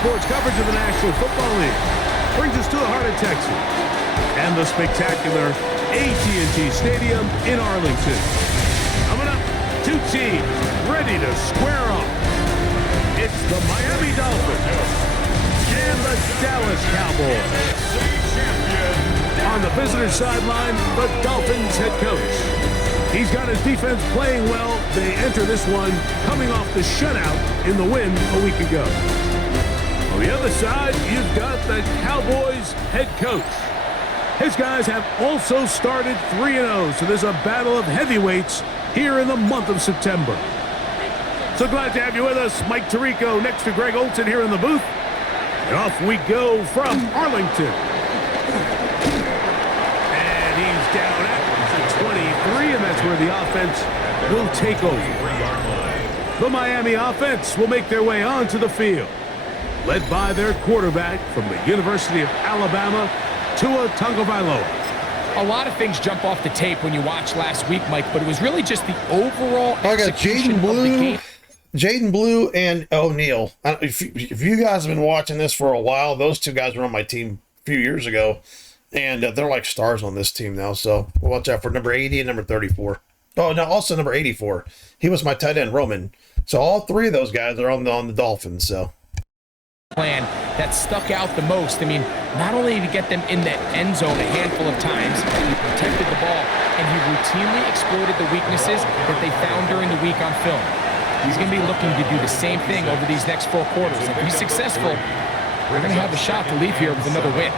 sports coverage of the National Football League brings us to the heart of Texas and the spectacular AT&T Stadium in Arlington. Coming up, two teams ready to square off. It's the Miami Dolphins and the Dallas Cowboys. On the visitor sideline, the Dolphins head coach. He's got his defense playing well. They enter this one coming off the shutout in the win a week ago. On the other side, you've got the Cowboys head coach. His guys have also started 3-0, so there's a battle of heavyweights here in the month of September. So glad to have you with us. Mike Tirico next to Greg Olson here in the booth. And off we go from Arlington. And he's down at the 23, and that's where the offense will take over. The Miami offense will make their way onto the field, led by their quarterback from the University of Alabama, Tua Tagovailoa. A lot of things jump off the tape when you watch last week, Mike, but it was really just the overall execution of the game. Jaden Blue and O'Neal. If you guys have been watching this for a while, those two guys were on my team a few years ago, and they're like stars on this team now. So watch out for number 80 and number 34. Oh, no, also number 84. He was my tight end, Roman. So all three of those guys are on the Dolphins. So plan that stuck out the most. I mean, not only did he get them in the end zone a handful of times, he protected the ball, and he routinely exploited the weaknesses that they found during the week on film. He's going to be looking to do the same thing over these next 4 quarters. If he's successful, we're going to have a shot to leave here with another win.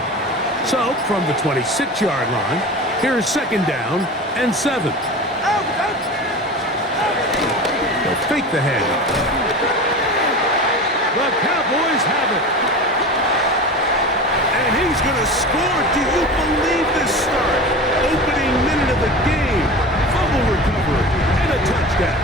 So, from the 26-yard line, here's 2nd down and 7. They'll fake the handoff. The Cowboys have it. And he's going to score. Do you believe this start? Opening minute of the game. Fumble recovery and a touchdown.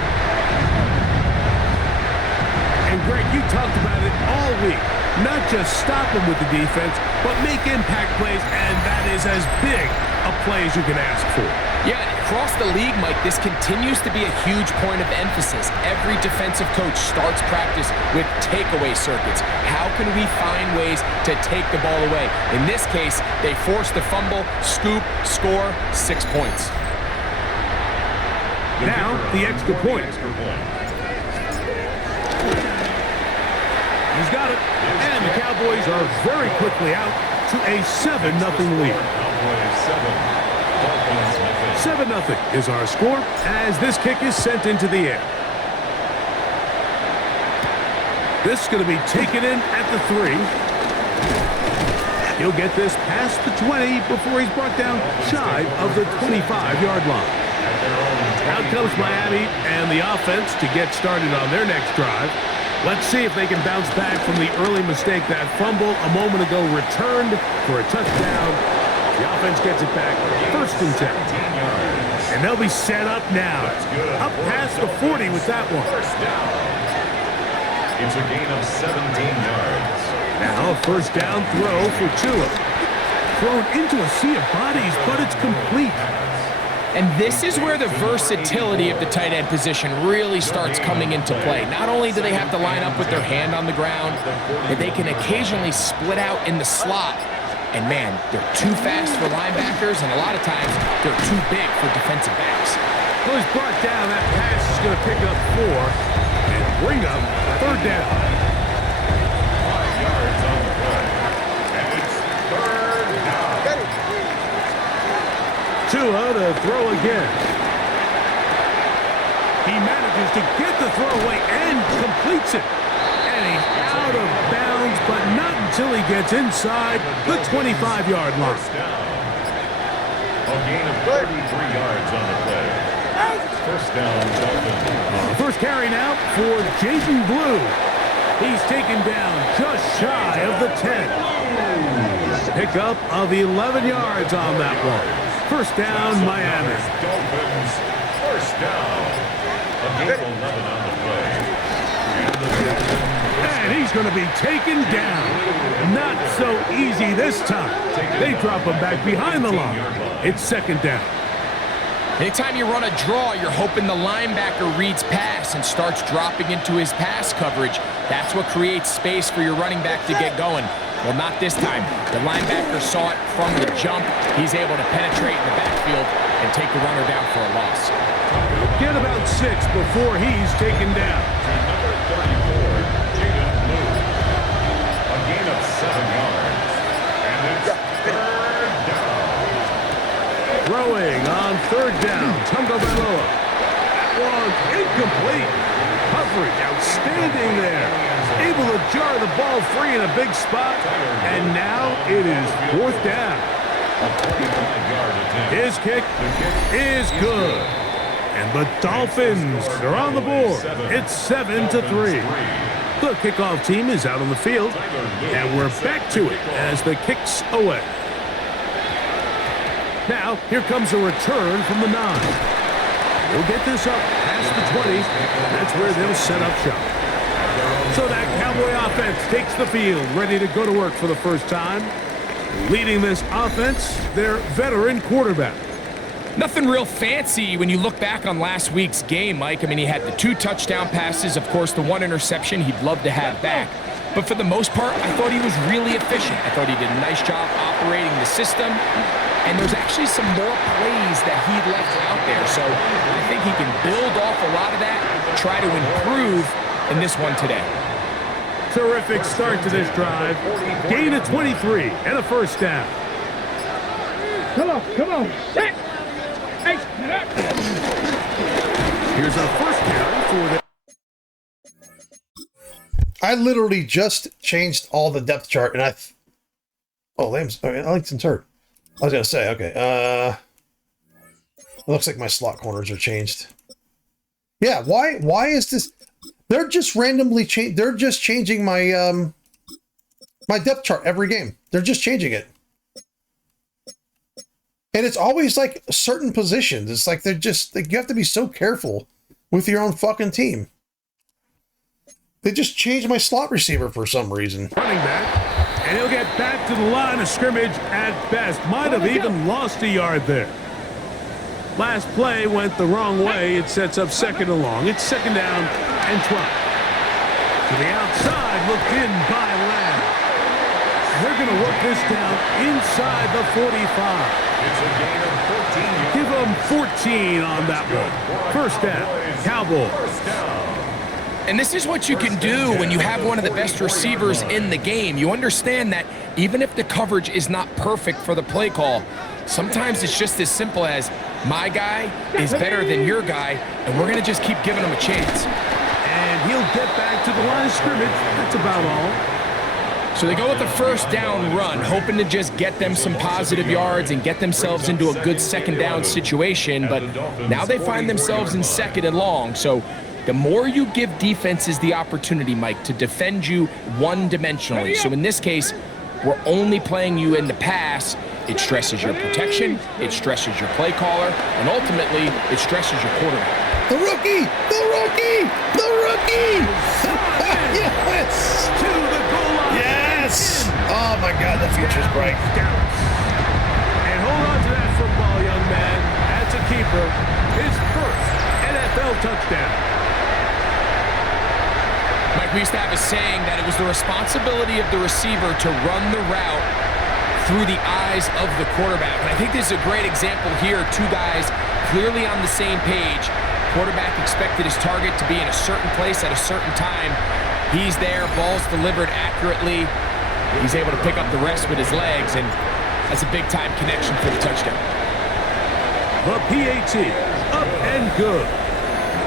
And Greg, you talked about it all week. Not just stop him with the defense, but make impact plays, and that is as big a play as you can ask for. Yeah, across the league, Mike, this continues to be a huge point of emphasis. Every defensive coach starts practice with takeaway circuits. How can we find ways to take the ball away? In this case, they forced the fumble, scoop, score, 6 points. Now, the extra point. He's got it, and the Cowboys are very quickly out to a 7-0 lead. 7-0 is our score as this kick is sent into the air. This is going to be taken in at the 3. He'll get this past the 20 before he's brought down shy of the 25-yard line. Out comes Miami and the offense to get started on their next drive. Let's see if they can bounce back from the early mistake. That fumble a moment ago returned for a touchdown. The offense gets it back, 1st and 10. And they'll be set up now. Up past the 40 with that one. It's a gain of 17 yards. Now a 1st down throw for Tua. Thrown into a sea of bodies, but it's complete. And this is where the versatility of the tight end position really starts coming into play. Not only do they have to line up with their hand on the ground, but they can occasionally split out in the slot. And man, they're too fast for linebackers, and a lot of times they're too big for defensive backs. Well, he's brought down. That pass is going to pick up 4 and bring up 3rd down. 5 yards on the play. And it's 3rd down. Tua to throw again. He manages to get the throw away and completes it. And he's out of bounds, but not until he gets inside the 25-yard line. First down. A gain of 33 yards on the play. First down, Dolphins. First carry now for Jaden Blue. He's taken down just shy of the 10. Pickup of 11 yards on that one. First down, Miami. Dolphins, first down. A gain of 11 on the play. And he's going to be taken down. Not so easy this time. They drop him back behind the line. It's 2nd down. Anytime you run a draw, you're hoping the linebacker reads pass and starts dropping into his pass coverage. That's what creates space for your running back to get going. Well, not this time. The linebacker saw it from the jump. He's able to penetrate in the backfield and take the runner down for a loss. Get about 6 before he's taken down. Number 34, Jaden Blue. A gain of 7 yards. And it's third down. Throwing on 3rd down. Tagovailoa. That one's incomplete. Coverage outstanding there. Able to jar the ball free in a big spot. And now it is 4th down. His kick is good. And the Dolphins are on the board. It's 7-3. The kickoff team is out on the field. And we're back to it as the kick's away. Now, here comes a return from the 9. We'll get this up past the 20. That's where they'll set up shop. So that Cowboy offense takes the field, ready to go to work for the first time. Leading this offense, their veteran quarterback. Nothing real fancy when you look back on last week's game, Mike. I mean, he had the 2 touchdown passes, of course, the 1 interception he'd love to have back. But for the most part, I thought he was really efficient. I thought he did a nice job operating the system. And there's actually some more plays that he left out there. So I think he can build off a lot of that, try to improve in this one today. Terrific start to this drive. Gain of 23 and a 1st down. Come on. Sit. Hey, get up. Here's our 1st carry for the... I literally just changed all the depth chart, and Ellington's hurt. I was gonna say, okay. It looks like my slot corners are changed. Yeah, why is this? They're just randomly they're just changing my my depth chart every game. They're just changing it. And it's always like certain positions. It's like you have to be so careful with your own fucking team. They just changed my slot receiver for some reason. Running back. And he'll get back to the line of scrimmage at best. Might have even lost a yard there. Last play went the wrong way. It sets up 2nd and long. It's 2nd down and 12. To the outside, looked in by Lamb. They're going to work this down inside the 45. It's a gain of 14. Give them 14 on that one. 1st down, Cowboys. First down. And this is what you can do when you have one of the best receivers in the game. You understand that even if the coverage is not perfect for the play call, sometimes it's just as simple as my guy is better than your guy, and we're going to just keep giving him a chance. And he'll get back to the line of scrimmage. That's about all. So they go with the 1st down run, hoping to just get them some positive yards and get themselves into a good 2nd down situation. But now they find themselves in 2nd and long. So the more you give defenses the opportunity, Mike, to defend you one-dimensionally. So in this case, we're only playing you in the pass. It stresses your protection, it stresses your play caller, and ultimately, it stresses your quarterback. The rookie! Yes! To the goal line. Yes! Oh my God, the future's bright. And hold on to that football, young man. That's a keeper. His 1st NFL touchdown. Mike, we used to have a saying that it was the responsibility of the receiver to run the route through the eyes of the quarterback. And I think this is a great example here. 2 guys clearly on the same page. Quarterback expected his target to be in a certain place at a certain time. He's there, ball's delivered accurately. He's able to pick up the rest with his legs, and that's a big-time connection for the touchdown. The PAT, up and good.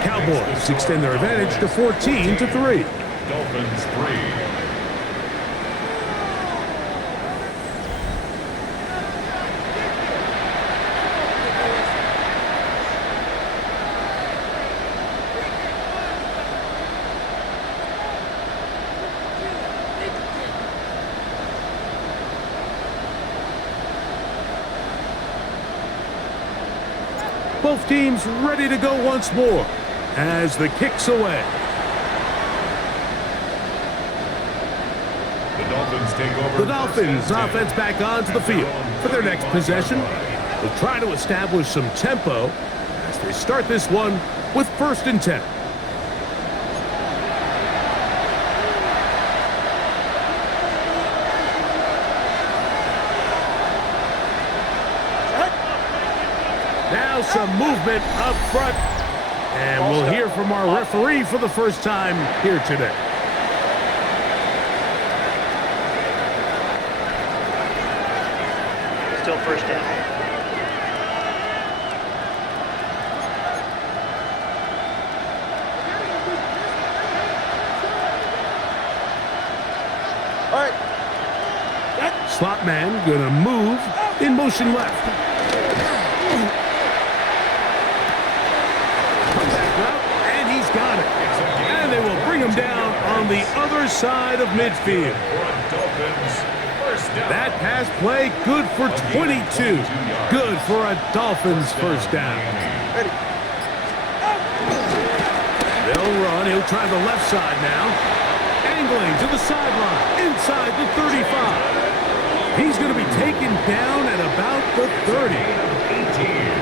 Cowboys extend their advantage to 14-3. Dolphins 3. Both teams ready to go once more as the kick's away. The Dolphins take over. The Dolphins offense back onto the field for their next possession. They'll try to establish some tempo They start this one with 1st and 10. Now some movement up front. And we'll hear from our referee for the first time here today. Still 1st down. All right. Slot man gonna move in motion left. Comeback route, and he's got it. And they will bring him down on the other side of midfield. That pass play, good for 22. Good for a Dolphins first down. They'll run. He'll try the left side now. Angling to the sideline, inside the 35. He's going to be taken down at about the 30.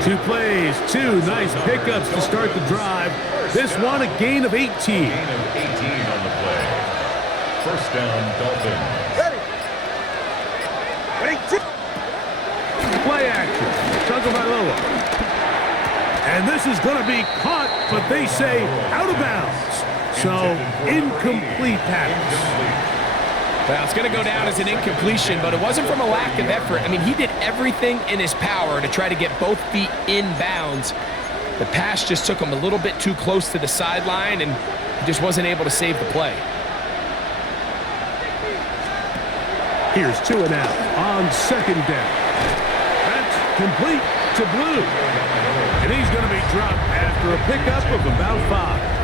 2 plays, 2 nice pickups to start the drive. This one, a gain of 18. Gain of 18 on the play. 1st down, Dolphins. Play action. Tagovailoa. And this is going to be caught, but they say out of bounds. So, incomplete pass. Well, it's going to go down as an incompletion, but it wasn't from a lack of effort. I mean, he did everything in his power to try to get both feet in bounds. The pass just took him a little bit too close to the sideline, and he just wasn't able to save the play. Here's 2 and out on 2nd down. That's complete to Blue. And he's going to be dropped after a pickup of about 5.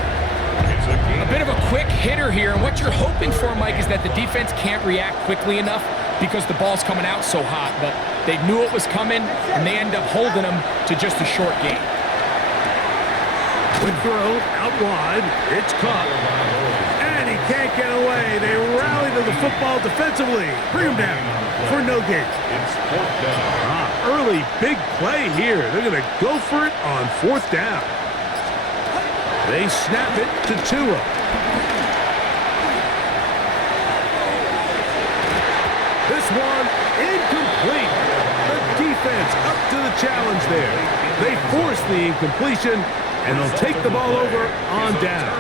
A bit of a quick hitter here, and what you're hoping for, Mike, is that the defense can't react quickly enough because the ball's coming out so hot. But they knew it was coming, and they end up holding them to just a short gain. Good throw, out wide. It's caught. And he can't get away. They rally to the football defensively. Bring him down for no gain. It's 4th down. Early big play here. They're going to go for it on 4th down. They snap it to Tua. This one incomplete. The defense up to the challenge there. They force the incompletion, and they'll take the ball over on down.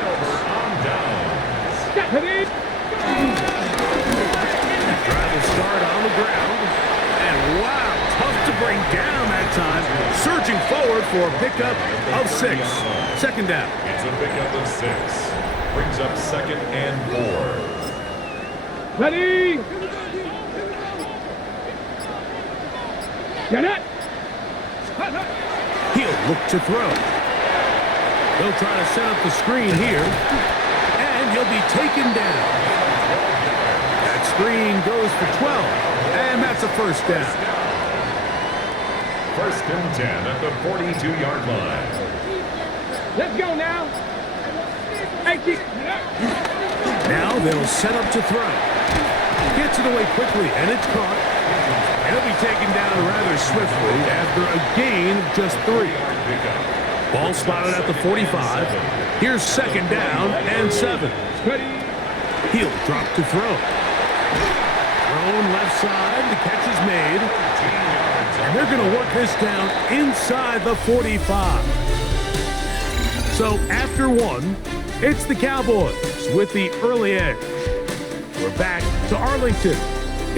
Step it in. Try to start on the ground. And wow, tough to bring down that time. Surging forward for a pickup of 6. 2nd down. It's a pickup of 6. Brings up 2nd and 4. Ready. Get it. He'll look to throw. They'll try to set up the screen here. And he'll be taken down. That screen goes for 12. And that's a 1st down. 1st and 10 at the 42-yard line. Let's go now. 18. Now they'll set up to throw. Gets it away quickly, and it's caught. He'll be taken down rather swiftly after a gain of just 3. Ball spotted at the 45. Here's 2nd down and 7. He'll drop to throw. Thrown left side. The catch is made. And they're going to work this down inside the 45. So after 1, it's the Cowboys with the early edge. We're back to Arlington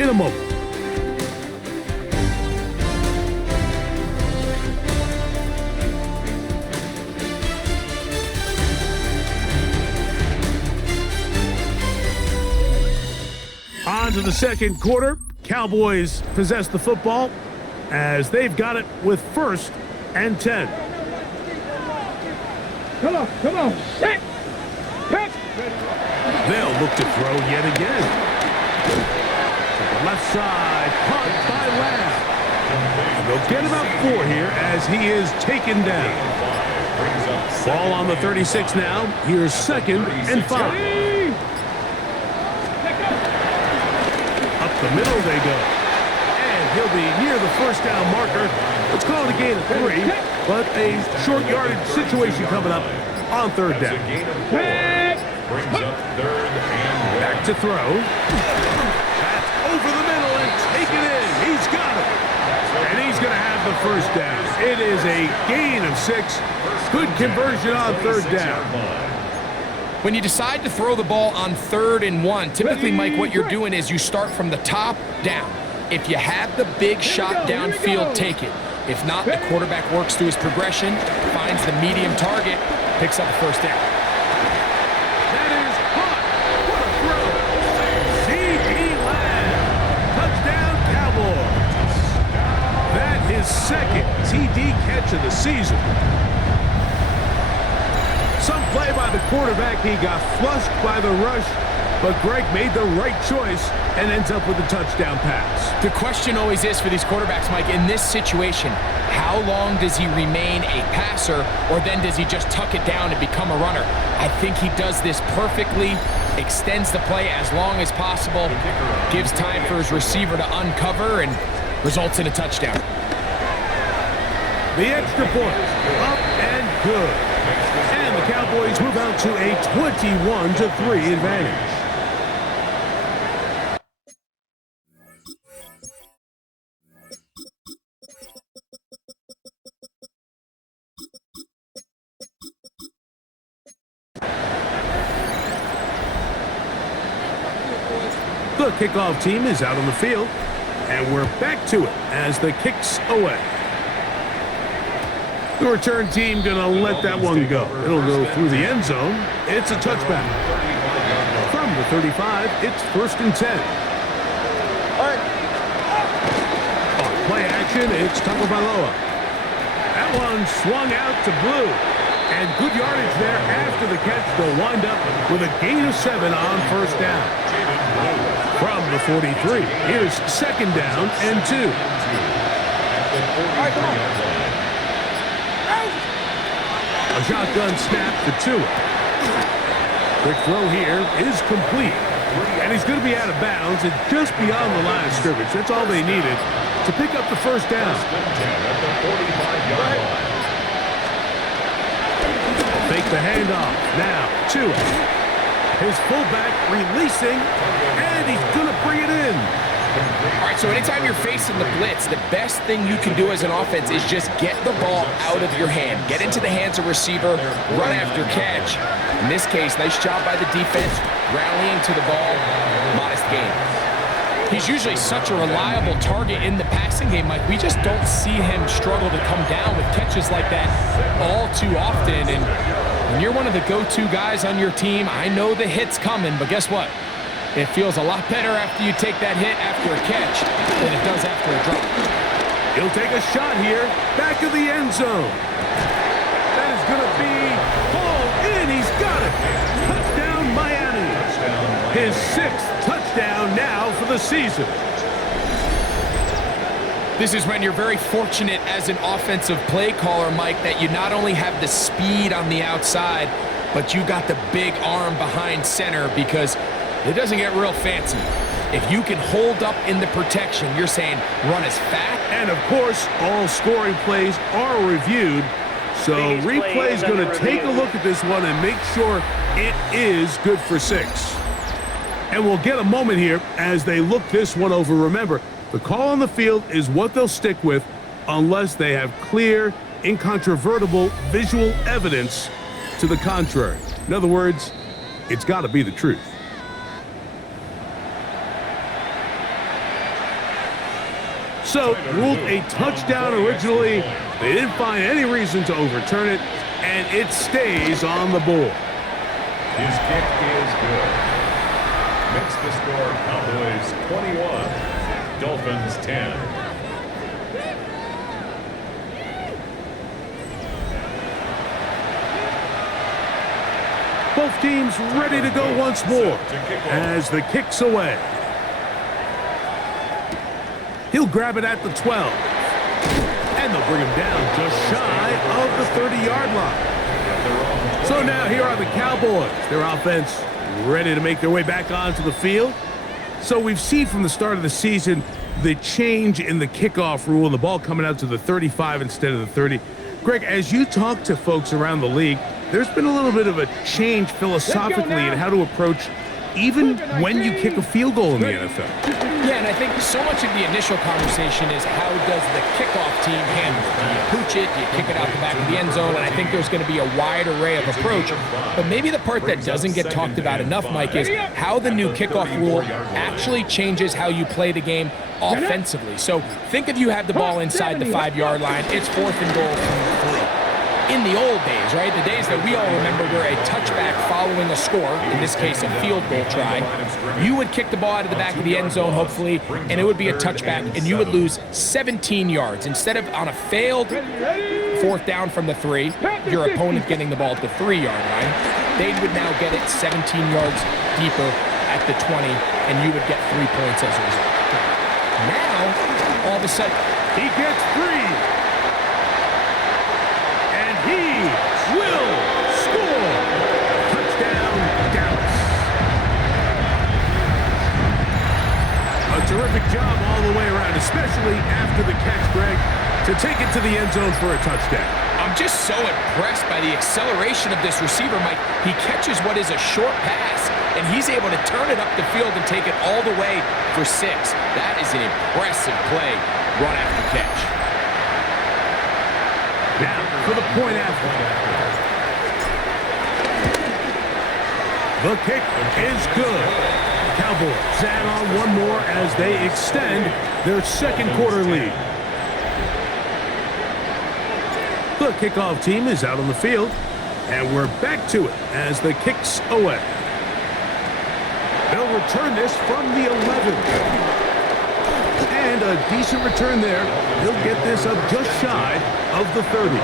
in a moment. On to the 2nd quarter. Cowboys possess the football as they've got it with 1st and 10. Come on. Set. Pick. They'll look to throw yet again. To the left side, caught by Lamb. They'll get about 4 here as he is taken down. Ball on the 36 now. Here's 2nd and 5. Up the middle they go. And He'll be near the first down marker. Let's call it a gain of 3, but a short yardage situation coming up on third down. Brings up third and Back to throw. That's over the middle and taken in. He's got it. And he's going to have the first down. It is a gain of 6. Good conversion on third down. When you decide to throw the ball on 3rd and 1, typically, Mike, what you're doing is you start from the top down. If you have the big shot downfield, take it. If not, the quarterback works through his progression, finds the medium target, picks up the first down. That is hot. What a throw. C.D. Lamb. Touchdown, Cowboys. That is second TD catch of the season. Some play by the quarterback. He got flushed by the rush, but Greg made the right choice and ends up with a touchdown pass. The question always is for these quarterbacks, Mike, in this situation, how long does he remain a passer, or then does he just tuck it down and become a runner? I think he does this perfectly, extends the play as long as possible, gives time for his receiver to uncover, and results in a touchdown. The extra point, up and good. And the Cowboys move out to a 21-3 advantage. The kickoff team is out on the field, and we're back to it as the kick's away. The return team gonna let that one go. It'll go through the end zone. It's a touchback. From the 35, it's 1st and 10. On play action, it's Tagovailoa. That one swung out to Blue. And good yardage there after the catch. They'll wind up with a gain of 7 on first down. From the 43, here's 2nd down and 2. A shotgun snap to Tua. Quick throw here is complete. And he's going to be out of bounds and just beyond the line of scrimmage. That's all they needed to pick up the first down. Fake the handoff. Now, Tua. His fullback releasing, and he's going to bring it in. All right, so anytime you're facing the blitz, the best thing you can do as an offense is just get the ball out of your hand. Get into the hands of receiver, run after catch. In this case, nice job by the defense, rallying to the ball, modest gain. He's usually such a reliable target in the passing game, Mike. We just don't see him struggle to come down with catches like that all too often. And when you're one of the go-to guys on your team, I know the hit's coming, but guess what? It feels a lot better after you take that hit after a catch than it does after a drop. He'll take a shot here, back of the end zone. That is going to be hauled in. He's got it. Touchdown, Miami. His 6th touchdown now for the season. This is when you're very fortunate as an offensive play caller, Mike, that you not only have the speed on the outside, but you got the big arm behind center, because it doesn't get real fancy. If you can hold up in the protection, you're saying run as fast. And, of course, all scoring plays are reviewed. So replay is going to take a look at this one and make sure it is good for 6. And we'll get a moment here as they look this one over. Remember, the call on the field is what they'll stick with unless they have clear, incontrovertible visual evidence to the contrary. In other words, it's got to be the truth. So, ruled a touchdown originally. They didn't find any reason to overturn it, and it stays on the board. His kick is good. Makes the score Cowboys 21, Dolphins 10. Both teams ready to go once more as the kick's away. He'll grab it at the 12. And they'll bring him down just shy of the 30-yard line. So now here are the Cowboys. Their offense ready to make their way back onto the field. So we've seen from the start of the season the change in the kickoff rule and the ball coming out to the 35 instead of the 30. Greg, as you talk to folks around the league, there's been a little bit of a change philosophically in how to approach even when you kick a field goal in the NFL. Yeah, and I think so much of the initial conversation is how does the kickoff team handle it? Do you pooch it? Do you kick it out the back of the end zone? And I think there's going to be a wide array of approach. But maybe the part that doesn't get talked about enough, Mike, is how the new kickoff rule actually changes how you play the game offensively. So think if you have the ball inside the 5-yard line, it's 4th and goal from the 3. In the old days, right, the days that we all remember were a touchback following a score, in this case a field goal try, you would kick the ball out of the back of the end zone, hopefully, and it would be a touchback, and you would lose 17 yards. Instead of on a failed 4th down from the 3, your opponent getting the ball at the 3-yard line, they would now get it 17 yards deeper at the 20, and you would get 3 points as a result. Now, all of a sudden, He gets 3. He will score. Touchdown, Dallas. A terrific job all the way around, especially after the catch, Greg, to take it to the end zone for a touchdown. I'm just so impressed by the acceleration of this receiver, Mike. He catches what is a short pass, and he's able to turn it up the field and take it all the way for 6. That is an impressive play, run after catch. Now for the point after. The kick is good. Cowboys add on one more as they extend their second quarter lead. The kickoff team is out on the field, and we're back to it as the kick's away. They'll return this from the 11. And a decent return there. He'll get this up just shy of the 30.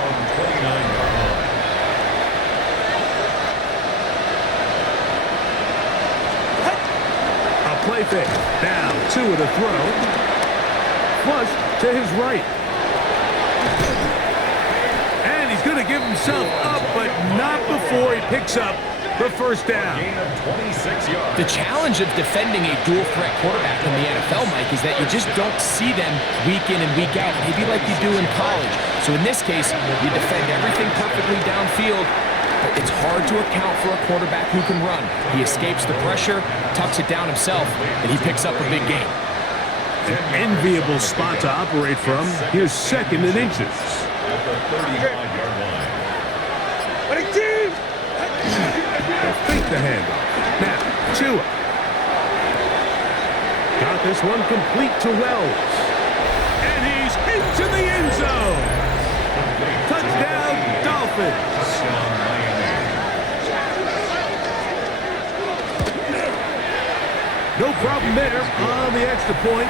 A play fake. Now 2 at a throw. Flush to his right. And he's going to give himself up, but not before he picks up the first down. The challenge of defending a dual-threat quarterback in the NFL, Mike, is that you just don't see them week in and week out, maybe like you do in college. So in this case, you defend everything perfectly downfield, but it's hard to account for a quarterback who can run. He escapes the pressure, tucks it down himself, and he picks up a big gain. An enviable spot to operate from. Here's 2nd and inches. At the 35-yard line. Fake the handoff. Now, Tua. Got this one complete to Wells. And he's into the end zone. Touchdown, Dolphins. No problem there on the extra point.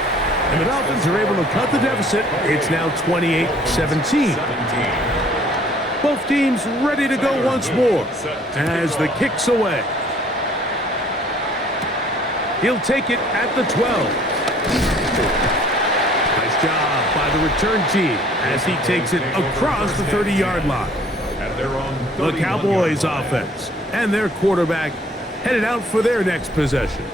And the Dolphins are able to cut the deficit. It's now 28-17. Both teams ready to go once more as the kick's away. He'll take it at the 12. Nice job by the return team as he takes it across the 30-yard line. The Cowboys offense and their quarterback headed out for their next possession.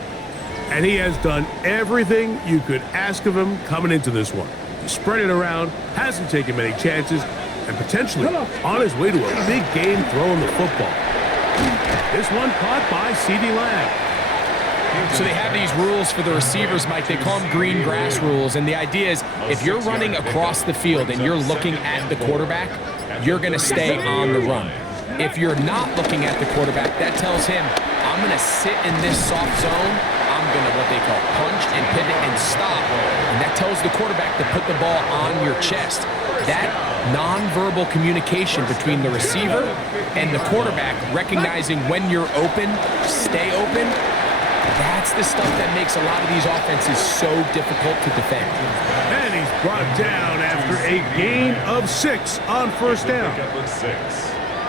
And he has done everything you could ask of him coming into this one. He spread it around, hasn't taken many chances, and potentially on his way to a big game throwing the football. This one caught by CeeDee Lamb. So they have these rules for the receivers, Mike. They call them green grass rules, and the idea is if you're running across the field and you're looking at the quarterback, you're going to stay on the run. If you're not looking at the quarterback, that tells him, I'm going to sit in this soft zone. I'm going to what they call punch and pivot and stop. And that tells the quarterback to put the ball on your chest. That nonverbal communication between the receiver and the quarterback, recognizing when you're open, stay open, that's the stuff that makes a lot of these offenses so difficult to defend. And he's brought down after a gain of 6 on first down.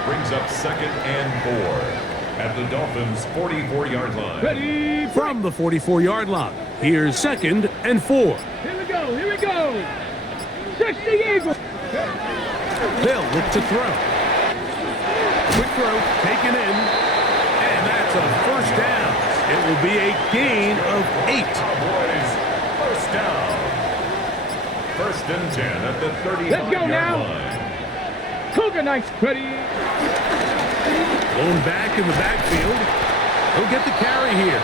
Brings up 2nd and 4 at the Dolphins' 44-yard line. Ready? From the 44-yard line, here's 2nd and 4. Here we go. Here we go. 60 Eagles. They'll look to throw. Quick throw, taken in, and that's a first down. It will be a gain of 8. Cowboys, first down. First and 10 at the 35-yard Let's go now. line. Cougar Knights, ready. Blown back in the backfield. He'll get the carry here.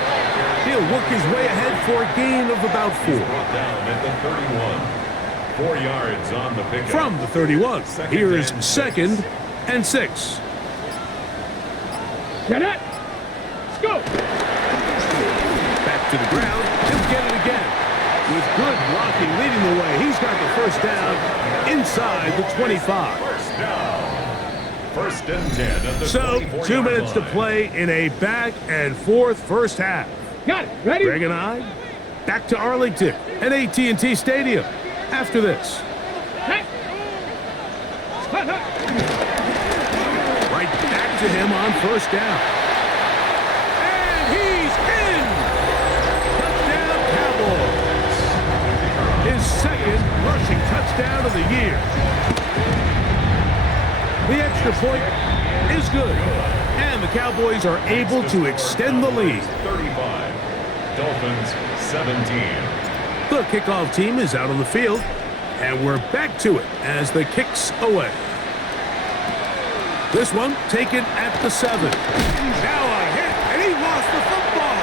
He'll work his way ahead for a gain of about 4. Brought down at the 31. 4 yards on the pickup. From the 31, here is second and 6. Set it. Let's go. Back to the ground. He'll get it again. With good blocking leading the way, he's got the first down inside the 25. First down. First and 10 at the So, 2 minutes to play in a back and forth first half. Got it. Ready? Greg and I back to Arlington at AT&T Stadium after this. Hey. Hut, hut. Right back to him on first down. And he's in! Touchdown Cowboys! His second rushing touchdown of the year. The extra point is good, and the Cowboys are able to extend the lead. 35. Dolphins 17. The kickoff team is out on the field, and we're back to it as the kick's away. This one taken at the 7. Now a hit, and he lost the football.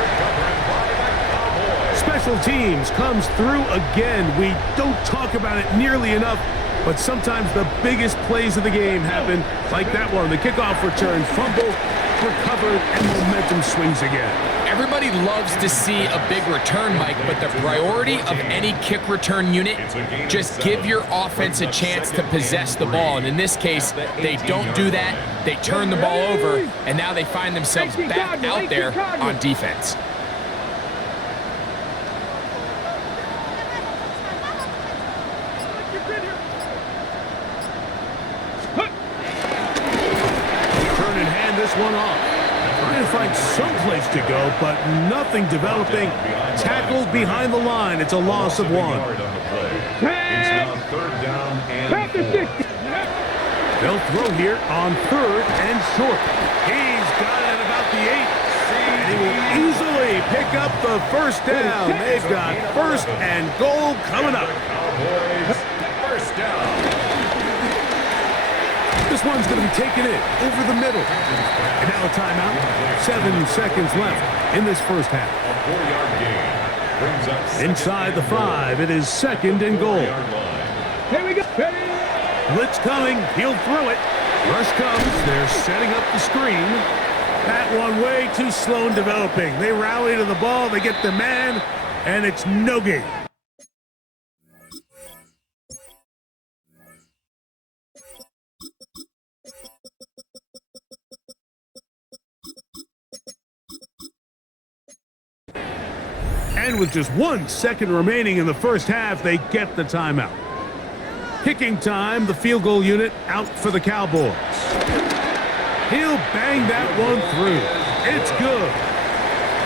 Recovered by the Cowboys. Special teams comes through again. We don't talk about it nearly enough, but sometimes the biggest plays of the game happen, like that one. The kickoff return, fumble, recovered, and momentum swings again. Everybody loves to see a big return, Mike, but the priority of any kick return unit, just give your offense a chance to possess the ball. And in this case, they don't do that. They turn the ball over, and now they find themselves back out there on defense. Turn and hand this one off. Trying to find some place to go, but nothing developing. Tackled behind the line. It's a loss of 1. Yard on the play. It's now third down and Back to 4. 60. They'll throw here on third and short. He's got it about the 8. And he will easily pick up the first down. They've got first and goal coming up. Cowboys first down. This one's going to be taken in over the middle. And now a timeout. 7 seconds left in this first half. A 4-yard gain. Brings up second Inside the and goal. 5, it is second and goal. 4-yard line. Here we go. Ready. Blitz coming. He'll throw it. Rush comes. They're setting up the screen. That one way too slow in developing. They rally to the ball. They get the man, and it's no gain. And with just 1 second remaining in the first half, they get the timeout. Kicking time, the field goal unit out for the Cowboys. He'll bang that one through. It's good.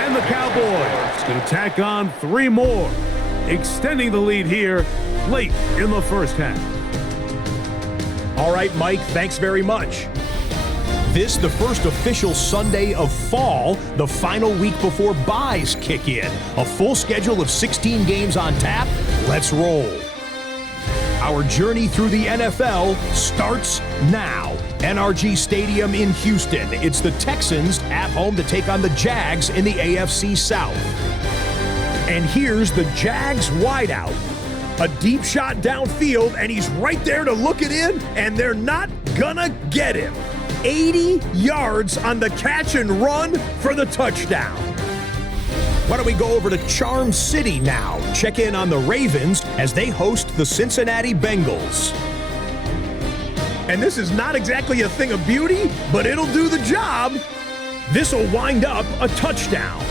And the Cowboys going to tack on 3 more, extending the lead here late in the first half. All right, Mike, thanks very much. This, the first official Sunday of fall, the final week before buys kick in. A full schedule of 16 games on tap. Let's roll. Our journey through the NFL starts now. NRG Stadium in Houston. It's the Texans at home to take on the Jags in the AFC South. And here's the Jags wideout. A deep shot downfield, and he's right there to look it in, and they're not gonna get him. 80 yards on the catch and run for the touchdown. Why don't we go over to Charm City now? Check in on the Ravens as they host the Cincinnati Bengals. And this is not exactly a thing of beauty, but it'll do the job. This will wind up a touchdown.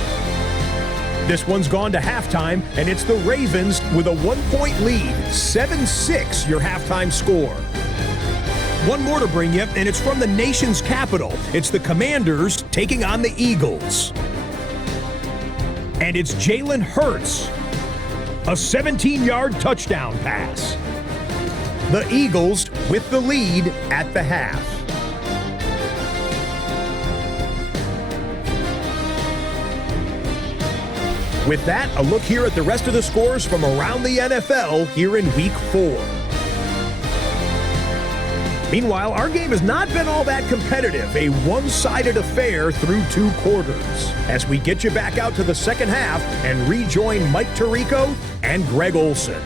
This one's gone to halftime, and it's the Ravens with a 1-point lead. 7-6 your halftime score. One more to bring you, and it's from the nation's capital. It's the Commanders taking on the Eagles. And it's Jalen Hurts. A 17-yard touchdown pass. The Eagles with the lead at the half. With that, a look here at the rest of the scores from around the NFL here in Week 4. Meanwhile, our game has not been all that competitive, a one-sided affair through 2 quarters. As we get you back out to the second half and rejoin Mike Tirico and Greg Olson.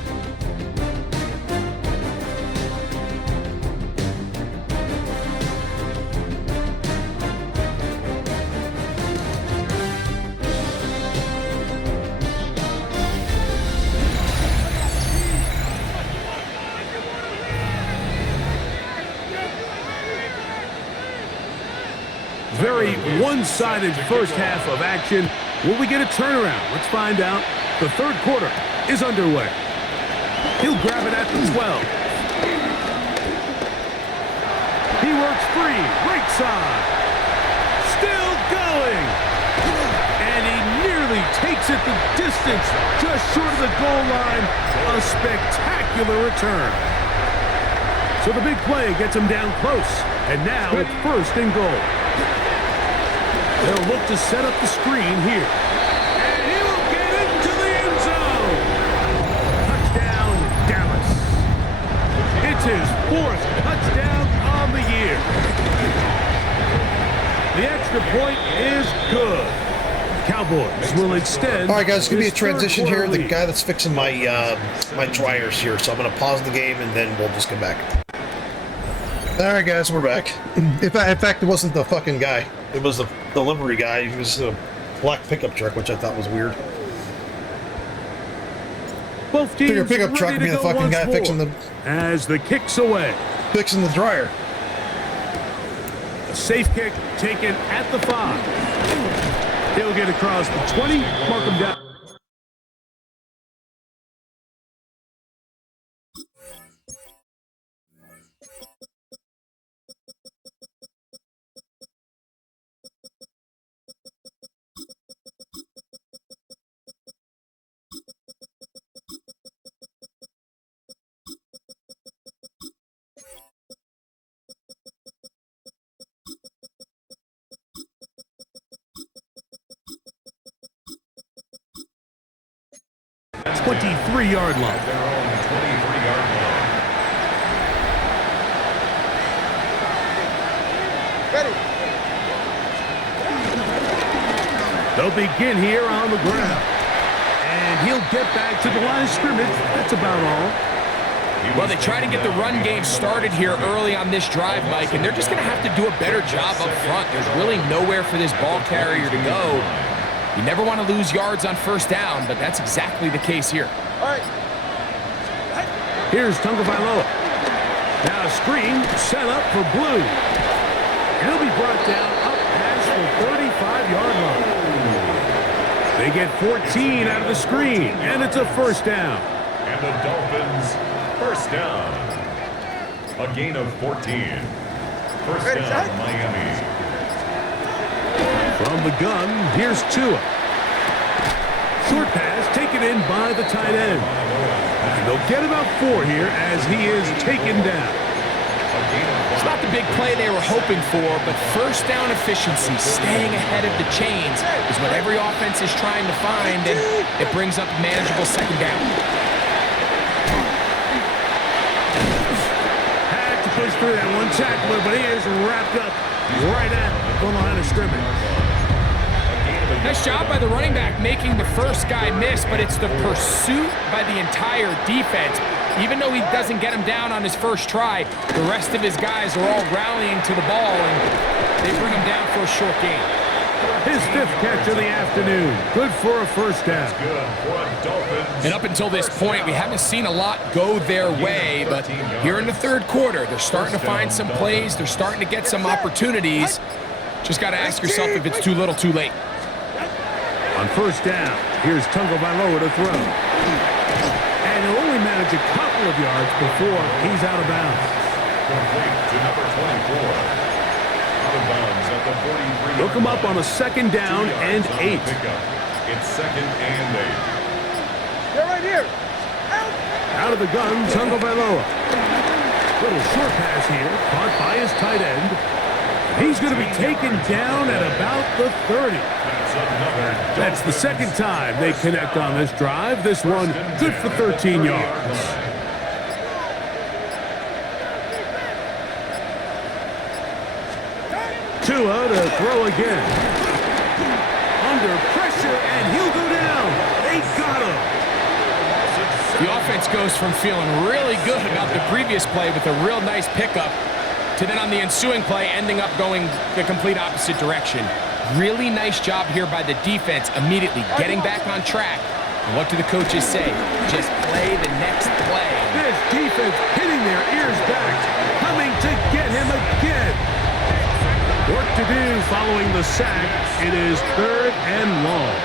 Very one-sided first half of action. Will we get a turnaround? Let's find out. The third quarter is underway. He'll grab it at the 12. He works free, right side. Still going. And he nearly takes it the distance, just short of the goal line. A spectacular return. So the big play gets him down close. And now it's first and goal. They'll look to set up the screen here. And he will get into the end zone. Touchdown, Dallas. It's his 4th touchdown on the year. The extra point is good. Cowboys will extend. All right, guys, it's going to be a this transition third here. quarter The lead. guy that's fixing my my dryers here, so I'm going to pause the game, and then we'll just come back. All right, guys, we're back. In fact, it wasn't the fucking guy. It was the delivery guy. He was a black pickup truck, which I thought was weird. Both teams Figure pickup truck ready would be to the go fucking once guy more. fixing the As the kick's away. dryer. A safe kick taken at the 5. He'll get across the 20, mark him down. And 23-yard line. at their own 23-yard line. They'll begin here on the ground. And he'll get back to the line of scrimmage. That's about all. Well, they try to get the run game started here early on this drive, Mike, and they're just going to have to do a better job up front. There's really nowhere for this ball carrier to go. You never want to lose yards on first down, but that's exactly the case here. Here's Tagovailoa. Now a screen set up for Blue. And he'll be brought down up past the 35-yard line. They get 14 out of the screen, and it's a first down. And the Dolphins, first down. A gain of 14. First down, Miami. From the gun, here's Tua. Short pass taken in by the tight end. And they'll get about 4 here as he is taken down. It's not the big play they were hoping for, but first down efficiency, staying ahead of the chains, is what every offense is trying to find, and it brings up a manageable second down. Had to push through that one tackler, but he is wrapped up right at the line of scrimmage. Nice job by the running back making the first guy miss, but it's the pursuit by the entire defense. Even though he doesn't get him down on his first try, the rest of his guys are all rallying to the ball, and they bring him down for a short gain. His 5th catch of the afternoon. Good for a first down. Good for a Dolphins. And up until this point, we haven't seen a lot go their way, but here in the third quarter, they're starting to find some plays. They're starting to get some opportunities. Just got to ask yourself if it's too little, too late. On first down, here's Tagovailoa to throw. And he'll only manage a couple of yards before he's out of bounds. Complete to number 24. Out of bounds at the 43. They'll come up on a second down and 8. It's second and 8. They're right here. Out of the gun, Tagovailoa. Little short pass here, caught by his tight end. He's going to be taken down at about the 30. That's another That's the second time they connect on this drive. This one good for 13 yards. Tua to throw again. Under pressure, and he'll go down. They got him. The offense goes from feeling really good about the previous play with a real nice pickup to then on the ensuing play ending up going the complete opposite direction. Really nice job here by the defense immediately getting back on track. And what do the coaches say? Just play the next play. This defense hitting their ears back, coming to get him again. Work to do following the sack. It is 3rd and long.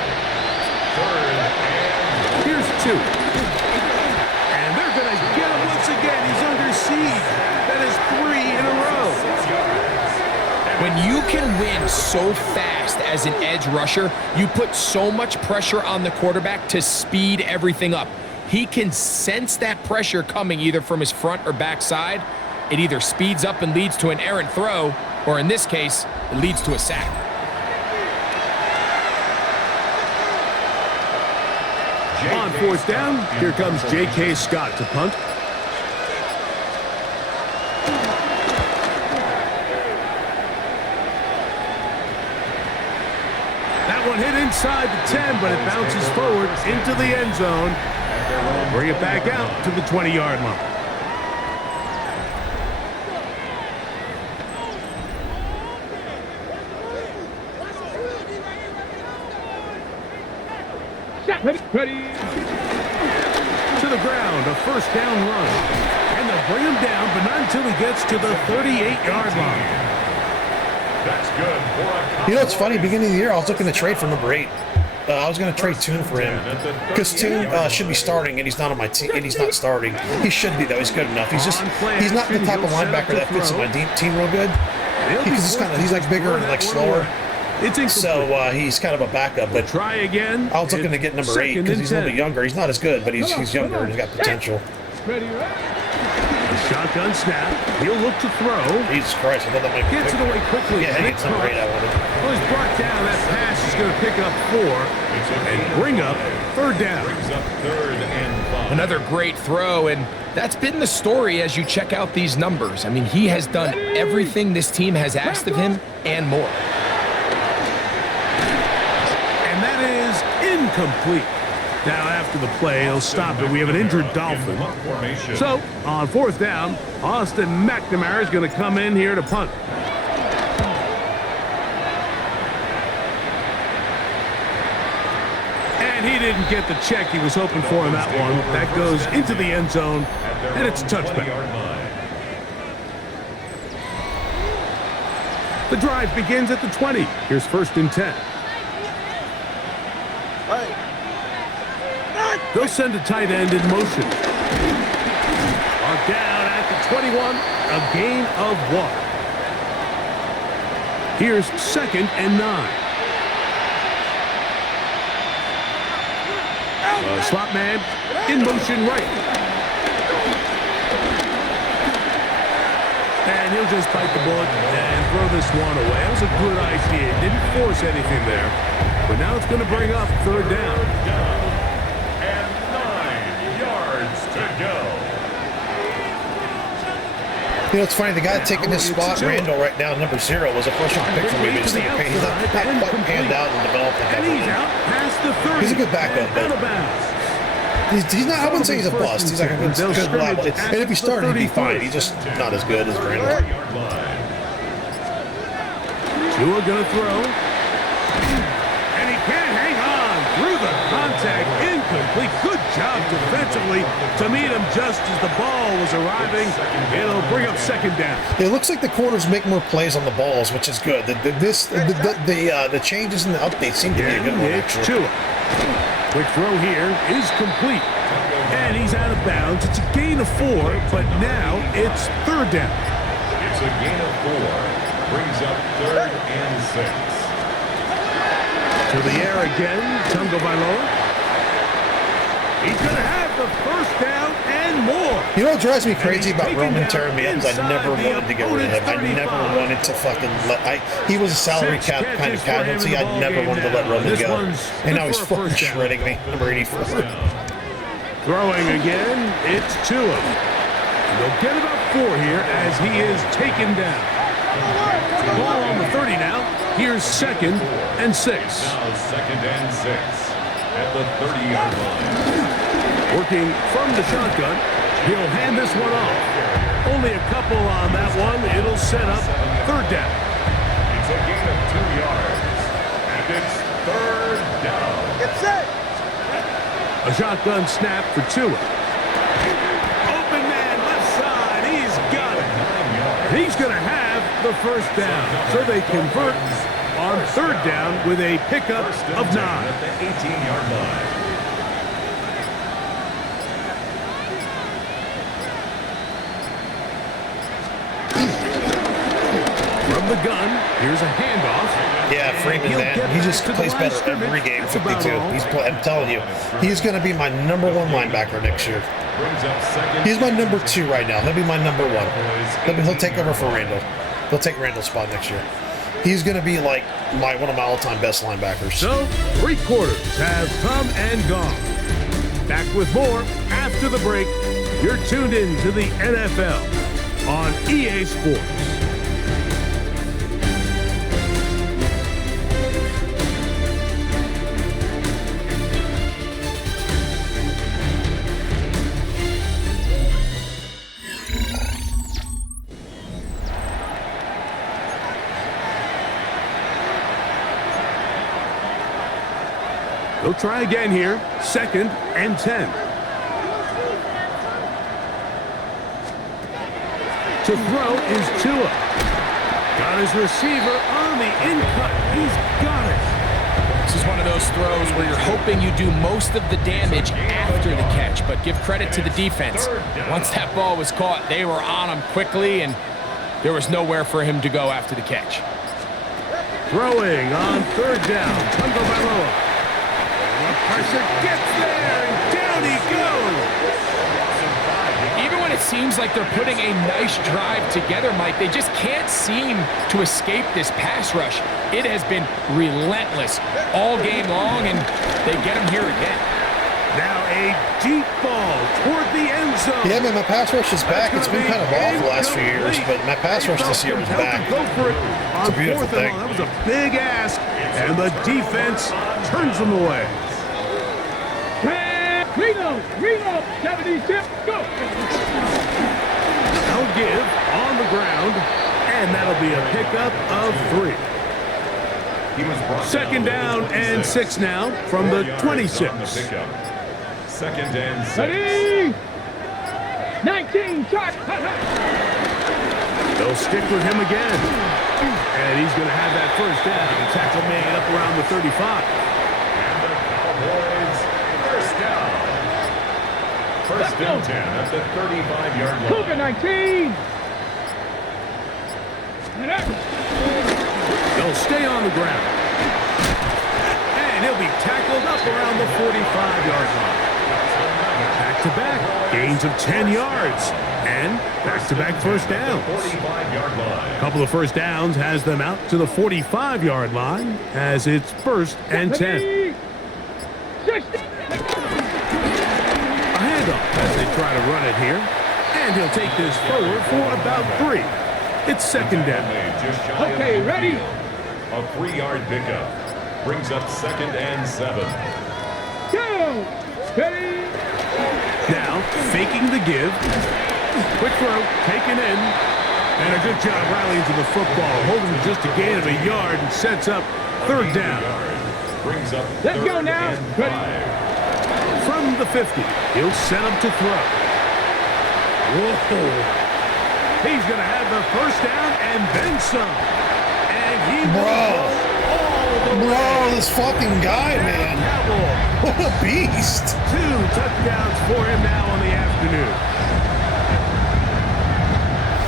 Here's 2. And they're going to get him once again. He's under siege. That is 3 in a row. When you can win so fast as an edge rusher, you put so much pressure on the quarterback to speed everything up. He can sense that pressure coming either from his front or back side. It either speeds up and leads to an errant throw, or in this case, it leads to a sack. On 4th down, here comes J.K. Scott to punt. That one hit inside the 10, but it bounces forward into the end zone. Bring it back out to the 20-yard line. Ready. To the ground, a 1st down run. And they'll bring him down, but not until he gets to the 38-yard line. That's good for a You know, it's funny. Beginning of the year, I was looking to trade for number 8. I was going to trade Toon for him because Toon should be starting, and he's not on my team. And he's not starting. He should be though. He's good enough. He's not the type of linebacker that fits in my team real good. He's like bigger and like slower. So he's kind of a backup. But try again. I was looking to get number 8 because he's a little bit younger. He's not as good, but he's younger and he's got potential. Ready. A shotgun snap. He'll look to throw. Jesus Christ! I thought that might be Gets it away quickly. Yeah, it's number 8 I wanted. Well, he's brought down. That pass is going to pick up 4 and bring up 3rd down. brings up 3rd and 5. Another great throw, and that's been the story as you check out these numbers. I mean, he has done everything this team has asked of him and more. And that is incomplete. Now, after the play, he'll stop it. We have an injured Dolphin. So, on 4th down, Austin McNamara is going to come in here to punt. And he didn't get the check he was hoping for in that one. That goes into the end zone, and it's a touchback. The drive begins at the 20. Here's 1st and 10. They'll send a tight end in motion. On down at the 21, a gain of 1. Here's 2nd and 9. Slot man in motion right. And he'll just bite the bullet and throw this one away. That was a good idea. Didn't force anything there. But now it's going to bring up 3rd down. And 9 yards to go. You know, it's funny. The guy taking this spot, Randall, right now, number 0, was a first-round pick for me. But he's not quite panned out and developed. And he's out past the 30. He's a good backup, but he's not. I wouldn't say he's a bust. He's like a good level. And if he started, he'd be fine. He's just not as good as Randall. Tua gonna throw. And he can't hang on through the contact. Incomplete. Good job defensively to meet him just as the ball was arriving. It'll bring up 2nd down. It looks like the corners make more plays on the balls, which is good. The changes and the updates seem to be a good one, actually. Tua. Quick throw here is complete. And he's out of bounds. It's a gain of 4, but now it's 3rd down. It's a gain of 4. Brings up 3rd and 6. To the air again, Tungo Bailoa. He's going to have the 1st down and more. You know what drives me crazy about Roman tearing me up is I never wanted to get rid of him. I never wanted to fucking he was a salary cap kind of casualty. I never wanted to let Roman go. And now he's fucking shredding me. Number 84. Throwing again, it's Tua. They'll get about 4 here as he is taken down. Ball on the 30 now. Here's 2nd and 6. Now 2nd and 6 at the 30-yard line. Working from the shotgun, he'll hand this one off. Only a couple on that one. It'll set up 3rd down. It's a gain of 2 yards, and it's 3rd down. Get set. A shotgun snap for Tua. Open man, left side. He's got it. He's going to have the 1st down. So they convert on 3rd down with a pickup of 9. At the 18-yard line. From the gun, here's a handoff. Yeah, Freeman, man, he just plays better every game. 52. I'm telling you, he's going to be my number 1 linebacker next year. Brings up 2nd. He's my number 2 right now. He'll be my number 1. He'll take over for Randall. He'll take Randall's spot next year. He's going to be like one of my all-time best linebackers. So, 3 quarters have come and gone. Back with more after the break. You're tuned in to the NFL on EA Sports. They'll try again here. 2nd and 10. To throw is Tua. Got his receiver on the in-cut. He's got it. This is one of those throws where you're hoping you do most of the damage after the catch, but give credit to the defense. Once that ball was caught, they were on him quickly, and there was nowhere for him to go after the catch. Throwing on 3rd down. Tungo Bailoa. Pressure gets there, and down he goes. Even when it seems like they're putting a nice drive together, Mike, they just can't seem to escape this pass rush. It has been relentless all game long, and they get him here again. Now a deep ball toward the end zone. Yeah, man, my pass rush is back. It's been kind of off the last few years, but my pass rush this year is back. Go for it. It's a beautiful thing. That was a big ask, and the defense turns them away. Reload, 76, go. They'll give on the ground, and that'll be a pickup of 3. He was brought 2nd down and 6 now from the 26. 2nd and 6. Ready? 19, shot. They'll stick with him again. And he's going to have that 1st down. The tackle man up around the 35. And the Cowboys 1st down. 1st and 10 at the 35-yard line. Cougar 19. They'll stay on the ground. And he'll be tackled up around the 45-yard line. Back-to-back gains of 10 yards. And back-to-back 1st downs. 45-yard line. A couple of 1st downs has them out to the 45-yard line as it's 1st and 10. 60. A handoff as they try to run it here. And he'll take this forward for about 3. It's 2nd down. Just shy of Okay, the ready? field. A 3-yard pickup brings up 2nd and 7. Go. Ready? Now, faking the give. Quick throw, taken in. And a good job rallying to the football. Holding just a gain of a yard and sets up 3rd down. Brings up Let's go 3rd now. and Ready? 5. From the 50, he'll set up to throw. Whoa. He's going to have the 1st down and then some. And he will go all the way. Bro, this fucking guy, man. What a beast. 2 touchdowns for him now on the afternoon.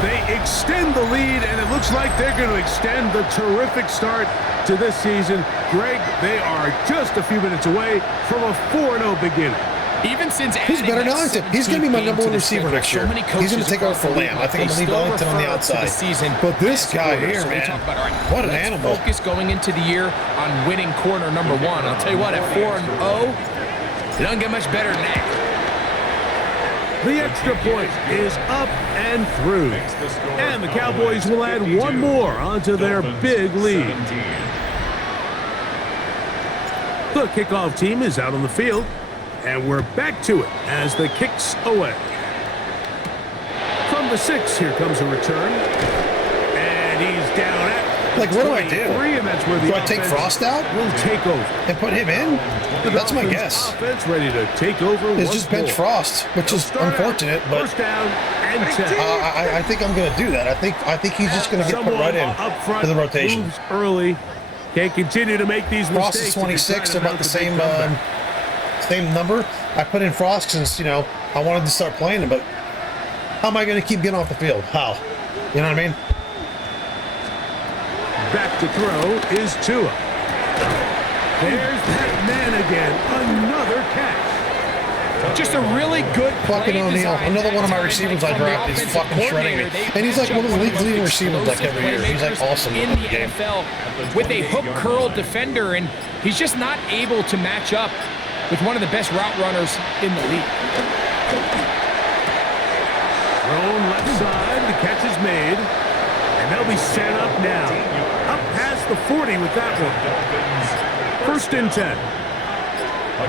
They extend the lead, and it looks like they're going to extend the terrific start to this season. Greg, they are just a few minutes away from a 4-0 beginning. Even since He's better than Ellington. He's going to be my number 1 receiver next year. He's going to take over for Lamb. I think I'm going to leave Ellington on the outside. But this guy here, man, what an animal. Focus going into the year on winning corner number 1. I'll tell you what, at 4-0, it doesn't get much better than that. The extra point is up and through. And the Cowboys will add one more onto their big lead. The kickoff team is out on the field, and we're back to it as the kick's away. From the 6, here comes a return. And he's down at like, what do I do? And that's where the do I take Frost out? Will take over. And put him in? That's my guess. Offense ready to take over. It's just bench Frost, which is unfortunate, but first down and 10. I think I'm going to do that. I think he's just going to get put right in to the rotation. Moves early. Can't continue to make these Frost mistakes. is 26, they're about the same number. I put in Frost since, you know, I wanted to start playing him, but how am I going to keep getting off the field? How? You know what I mean? Back to throw is Tua. There's that man again. Another catch. Just a really good fucking O'Neal. Another one of my receivers I drafted is fucking shredding me. And he's like one of the league's leading receivers like every year. He's like awesome in the NFL with a hook curl defender, and he's just not able to match up with one of the best route runners in the league. Thrown left side. The catch is made. And they'll be set up now. Up past the 40 with that one. First and 10. A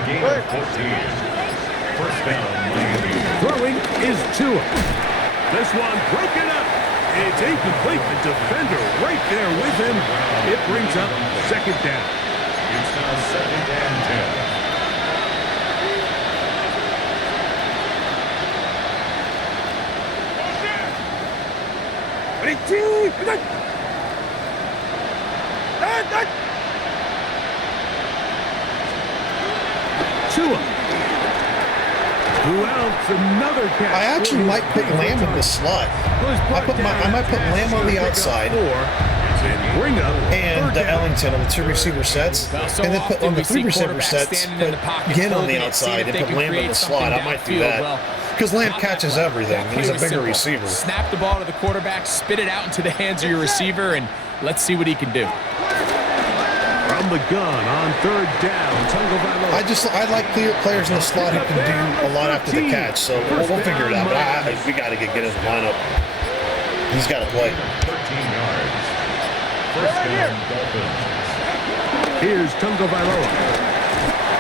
gain of 14. First down, Miami. Throwing is Tua. This one broken up. It's incomplete. The defender right there with him. It brings up second down. It's now second and 10. Tua. Who else? Another catch. I actually might put Lamb in the slot. I might put Lamb on the outside and Ellington on the 2 receiver sets, and then put on the 3 receiver sets, put Ginn on the outside and put Lamb in the slot. I might do that because Lamb catches everything. He's a bigger receiver. Snap the ball to the quarterback, spit it out into the hands of your receiver, and let's see what he can do. From the gun on third down. I like players in the slot who can do a lot after the catch, so we'll figure it out. But we got to get his lineup. He's got to play. 13 yards. First down, Dolphins. Here's Tungo Bailoa.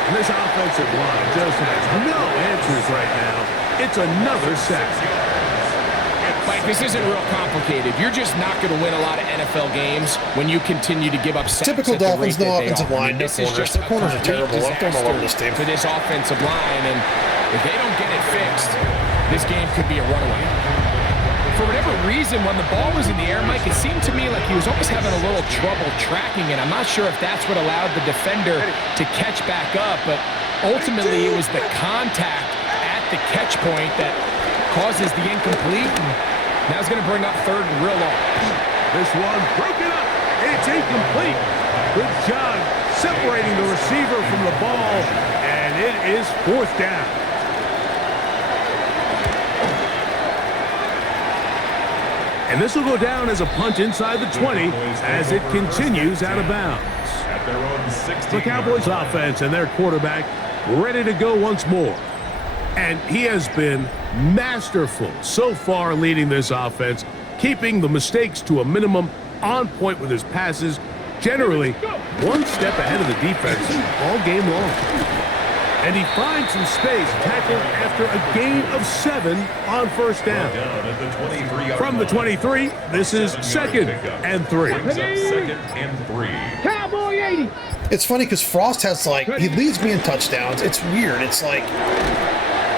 And this offensive line just has no answers right now. It's another sack. Mike, this isn't real complicated. You're just not going to win a lot of NFL games when you continue to give up sacks. Typical Dolphins, no offensive line, no this is corners. just Their corners are terrible. I'm throwing all over this team. For this offensive line, and if they don't get it fixed, this game could be a runaway. For whatever reason, when the ball was in the air, Mike, it seemed to me like he was almost having a little trouble tracking it. I'm not sure if that's what allowed the defender to catch back up, but ultimately it was the contact at the catch point that causes the incomplete. Now it's going to bring up third and real long. This one broken up. It's incomplete. Good job separating the receiver from the ball, and it is fourth down. And this will go down as a punt inside the 20 as it continues out of bounds. At their own 16. The Cowboys offense and their quarterback ready to go once more. And he has been masterful so far leading this offense, keeping the mistakes to a minimum, on point with his passes, generally one step ahead of the defense all game long. And he finds some space, tackled after a gain of 7 on first down. From the 23, this is second and 3. Second and 3. Cowboy 80. It's funny because Frost has, like, he leads me in touchdowns. It's weird. It's like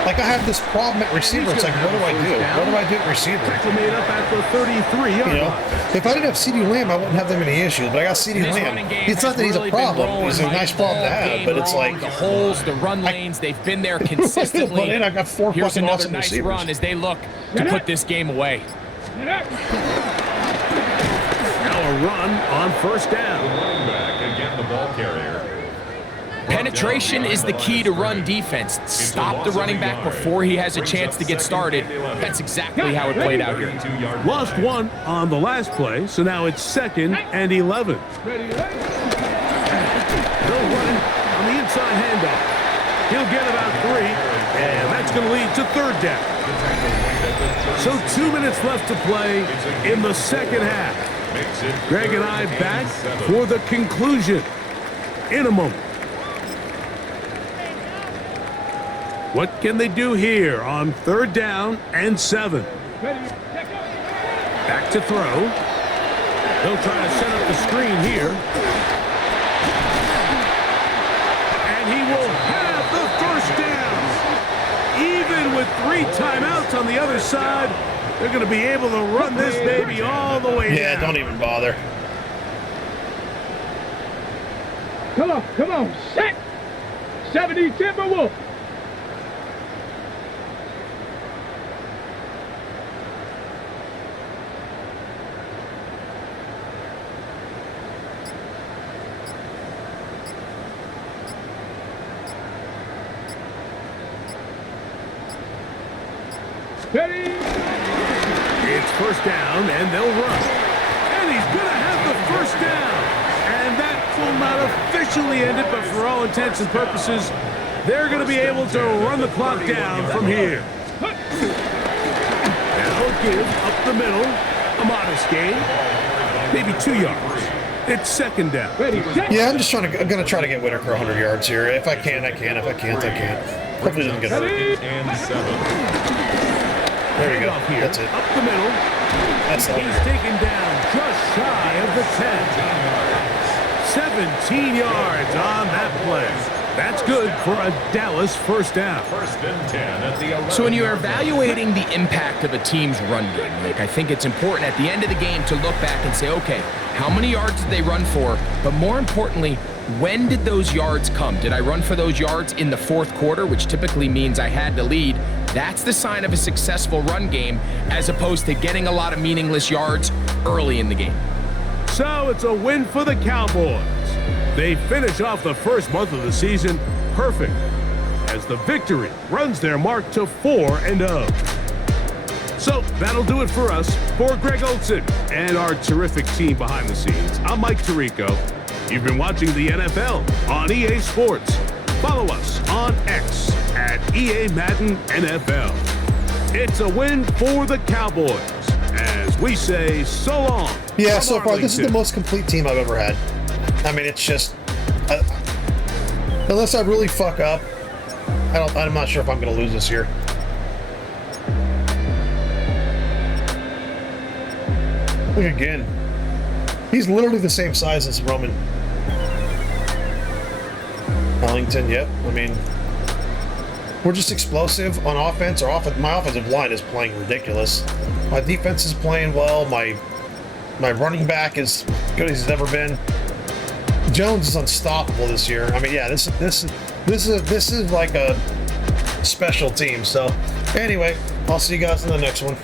I have this problem at receiver. It's like, what do I do? What do I do at receiver? Tackle made up at the 33-yard line. If I didn't have CeeDee Lamb, I wouldn't have that many issues. But I got CeeDee Lamb. It's not that he's a problem. He's a nice problem to have. But it's like the holes, the run lanes, they've been there consistently. I got 4 Here's fucking another awesome nice receivers. run as they look to put this game away. Now a run on first down. Running back, again the ball carrier. Penetration is the key to run defense. Stop the running back before he has a chance to get started. That's exactly how it played out here. Lost one on the last play, so now it's 2nd and 11. They'll run it on the inside handoff. He'll get about 3, and that's going to lead to 3rd down. So 2 minutes left to play in the second half. Greg and I back for the conclusion in a moment. What can they do here on 3rd down and 7? Back to throw. They'll try to set up the screen here. And he will have the first down. Even with 3 timeouts on the other side, they're going to be able to run this baby all the way down. Yeah, don't even bother. Come on, set. 70 Timberwolf. Ready? It's 1st down, and they'll run. And he's going to have the 1st down. And that will not officially end it, but for all intents and purposes, they're going to be able to run the clock down from here. Now give up the middle. A modest gain. Maybe 2 yards. It's 2nd down. Ready, set. Yeah, I'm going to try to get Whitaker 100 yards here. If I can, I can. If I can't, I can't. Hopefully he doesn't get hurt. And 7. There we go. Off here. That's it. Up the middle. That's all. He's taken down just shy of the 10. 17 yards on that play. That's good for a Dallas 1st down. 1st and 10 at the 11. So when you're evaluating the impact of a team's run game, Nick, I think it's important at the end of the game to look back and say, okay, how many yards did they run for? But more importantly, when did those yards come? Did I run for those yards in the 4th quarter, which typically means I had to lead? That's the sign of a successful run game, as opposed to getting a lot of meaningless yards early in the game. So it's a win for the Cowboys. They finish off the first month of the season perfect, as the victory runs their mark to 4-0. So that'll do it for us. For Greg Olson and our terrific team behind the scenes, I'm Mike Tirico. You've been watching the NFL on EA Sports. Follow us on X at EA Madden NFL. It's a win for the Cowboys, as we say so long. Yeah, from so far, this is the Arlington. most complete team I've ever had. I mean, it's just... unless I really fuck up, I'm not sure if I'm going to lose this year. Look again. He's literally the same size as Roman. Arlington, yep. I mean, we're just explosive on offense. My offensive line is playing ridiculous. My defense is playing well. My running back is good as he's ever been. Jones is unstoppable this year. I mean, yeah, this is like a special team. So, anyway, I'll see you guys in the next one.